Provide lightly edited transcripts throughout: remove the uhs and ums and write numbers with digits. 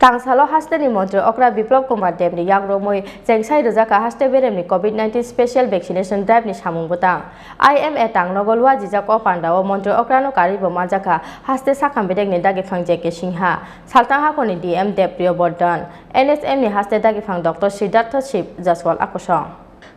Tangsalo Hasteni Mantri Okra Biplab Debni Romwi Chengsawi Rwkha haste beremni COVID-19 special vaccination drive ni Samung Bwtang IMA tangnogolwa jijak opandao Mantri Okra no karibo majaka haste sakam bedek ni dagi phang jeke singha saltang hakoni DM Debni Bwtang NSM ni haste dagi phang Dr. Siddhartha Ship Jaswal akosong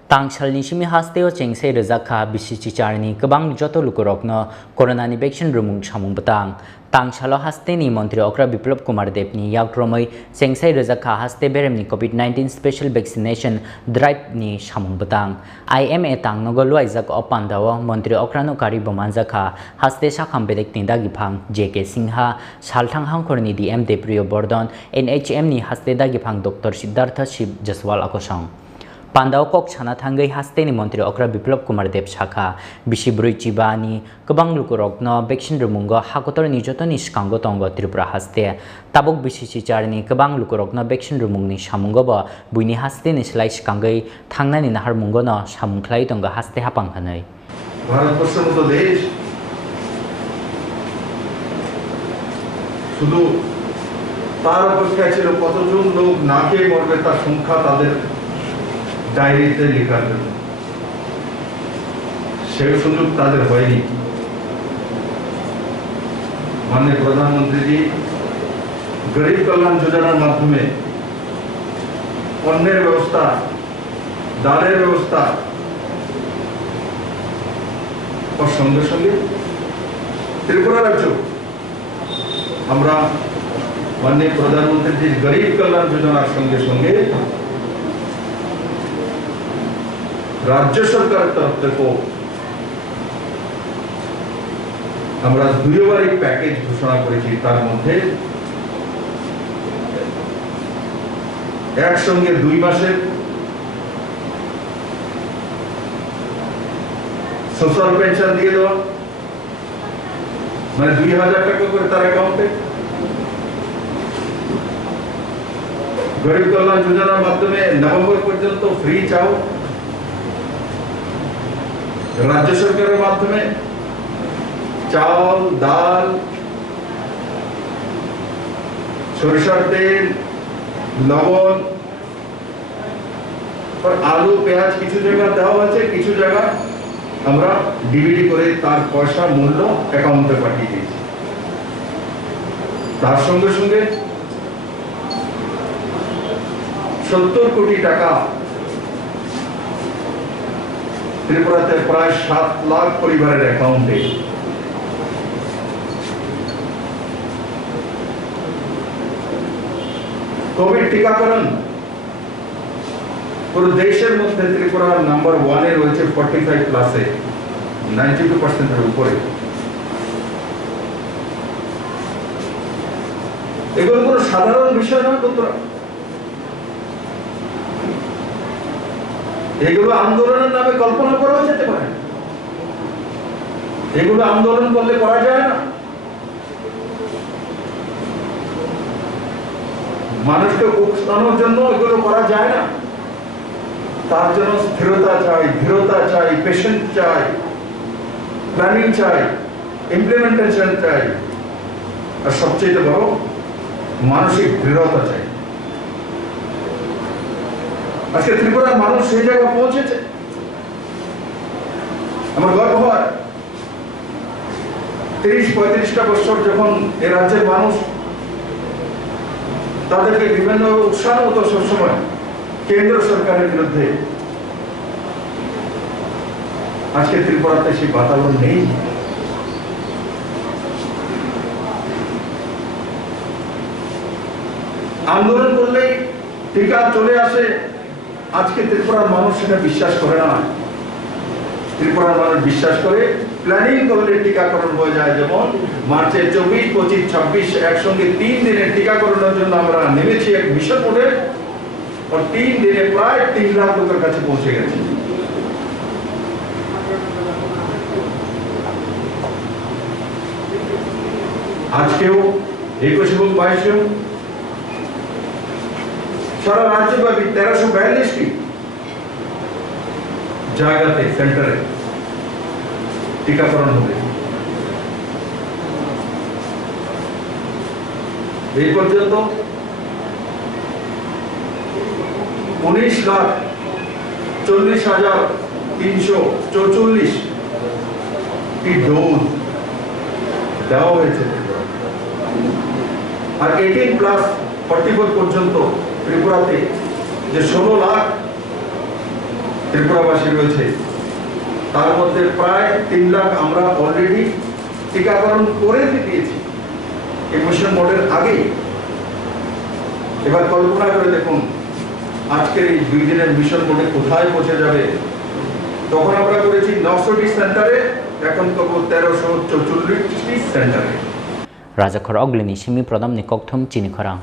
Tangsalni simi hasteo Chengsawi Rwkha bisichi charni kebang joto lukurokno corona ni vaccine rumung Samung Bwtang Tangsalo Hasteni Mantri Okra Biplab Debni Romwi Chengsawi Rwkha haste beremni COVID-19 special vaccination drive ni Samung Bwtang IMA tangnogolwa jijak opandao Mantri Okra no karibo manjaka haste sakam bedek ni dagi phang JK Singha saltang hangkorni DM Debni Bwtang NHM ni haste dagi phang Dr. Siddhartha Ship Jaswal akosong Pandao kok sana thangai Hasteni Mantri Okra Biplab Deb Shakha bisibrui chibani kebang lukurokno vaccine rumungo hakotor ni jotoni skango tongo Tripura haste tabok bisichi charni kebang lukurokno vaccine rumungni samungo bo buini haste ni slai skangai thangnani nahar mungo no samung khlai tongo haste hapang hanai ভারতবর্ষের মতো দেশ শুধু তার অপেক্ষায় ছিল কতজন লোক না খেয়ে মরবে তার সংখ্যা তাদের ডায়েরিতে লেখার জন্য সেই সুযোগ তাদের হয়নি মাননীয় প্রধানমন্ত্রীজি গরিব কল্যাণ যোজনার মাধ্যমে অন্নের ব্যবস্থা ডালের ব্যবস্থা और সঙ্গে সঙ্গে ত্রিপুরা রাজ্য আমরা মাননীয় প্রধানমন্ত্রীজির গরিব কল্যাণ যোজনার সঙ্গে সঙ্গে राज्य सरकार तरफ থেকে আমরা দুইবারই প্যাকেজ ঘোষণা করেছি তার মধ্যে একসঙ্গে 2 মাসের সোশ্যাল পেনশন দিয়ে দেওয়া মানে 2000 টাকা করে তার অ্যাকাউন্টে গরিব কল্যাণ যোজনার মাধ্যমে নভেম্বর পর্যন্ত ফ্রি চাও राज्य सरकारेर माध्यमे चावल दाल सरिषार तेल लवण और आलू पेঁয়াজ কিছু জায়গা দেওয়া আছে কিছু জায়গা আমরা ডিবিডি করে তার পয়সা মূল্য অ্যাকাউন্টে পাঠিয়ে দিয়েছি তার সঙ্গে সঙ্গে 70 কোটি টাকা ত্রিপুরাতে প্রায় 7 লাখ পরিবারের অ্যাকাউন্টে কোভিড টিকাকরণ পুরো দেশের মধ্যে ত্রিপুরা নাম্বার 1 এ রয়েছে 45 প্লাসে 92% এর উপরে এগুলো কোনো সাধারণ বিষয় নয় বন্ধুরা এগুলো আন্দোলনের নামে কল্পনা করা যেতে পারে এগুলো আন্দোলন করলে করা যায় না মানুষকে উস্কানোর জন্য এগুলো করা যায় না তার জন্য স্থিরতা চাই ধীরতা চাই পেশেন্স চাই প্ল্যানিং চাই ইমপ্লিমেন্টেশন চাই আর সবচেয়ে বড় মানসিক দৃঢ়তা চাই আজকে ত্রিপুরার মানুষ সেই জায়গায় পৌঁছেছে আমার গর্ব হয় 30-35টা বছর যখন এই রাজ্যের মানুষ তাদেরকে বিভিন্ন উৎসাহ হতো সবসময় কেন্দ্র সরকারের বিরুদ্ধে আজকে ত্রিপুরাতে সেই বাতাবরণ নেই আন্দোলন করলেই টিকা চলে আসে আজকে ত্রিপুরার মানুষ সেটা বিশ্বাস করে না ত্রিপুরার মানুষ বিশ্বাস করে প্ল্যানিং করলে টিকাকরণ হয়ে যায় যেমন মার্চে 24, 25, 26 একসঙ্গে 3 দিনের টিকাকরণের জন্য আমরা নেমেছি এক মিশন মোডে আর 3 দিনে প্রায় 3 লাখ লোকের কাছে পৌঁছে গেছে আজকেও 21 এবং 22 সারা রাজ্যব্যাপী 1342টি জায়গাতে সেন্টারে টিকাকরণ হবে এই পর্যন্ত 19,40,344 ডোজ দেওয়া হয়েছে আর 18+44 পর্যন্ত ত্রিপুরাতে যে 16 লাখ ত্রিপুরাবাসী রয়েছে তার মধ্যে প্রায় 3 লাখ আমরা অলরেডি টিকাকরণ করে দিয়েছি এই মিশন মোডের আগেই। এবার কল্পনা করে দেখুন আজকের এই 2 দিনের মিশন মোডে কোথায় পৌঁছে যাবে। তখন আমরা করেছি 900টি সেন্টারে, এখন করব 1344টি সেন্টারে। রাজা খর অগ্লিনী সিমি প্রদম নিকথম চিনি খরাং।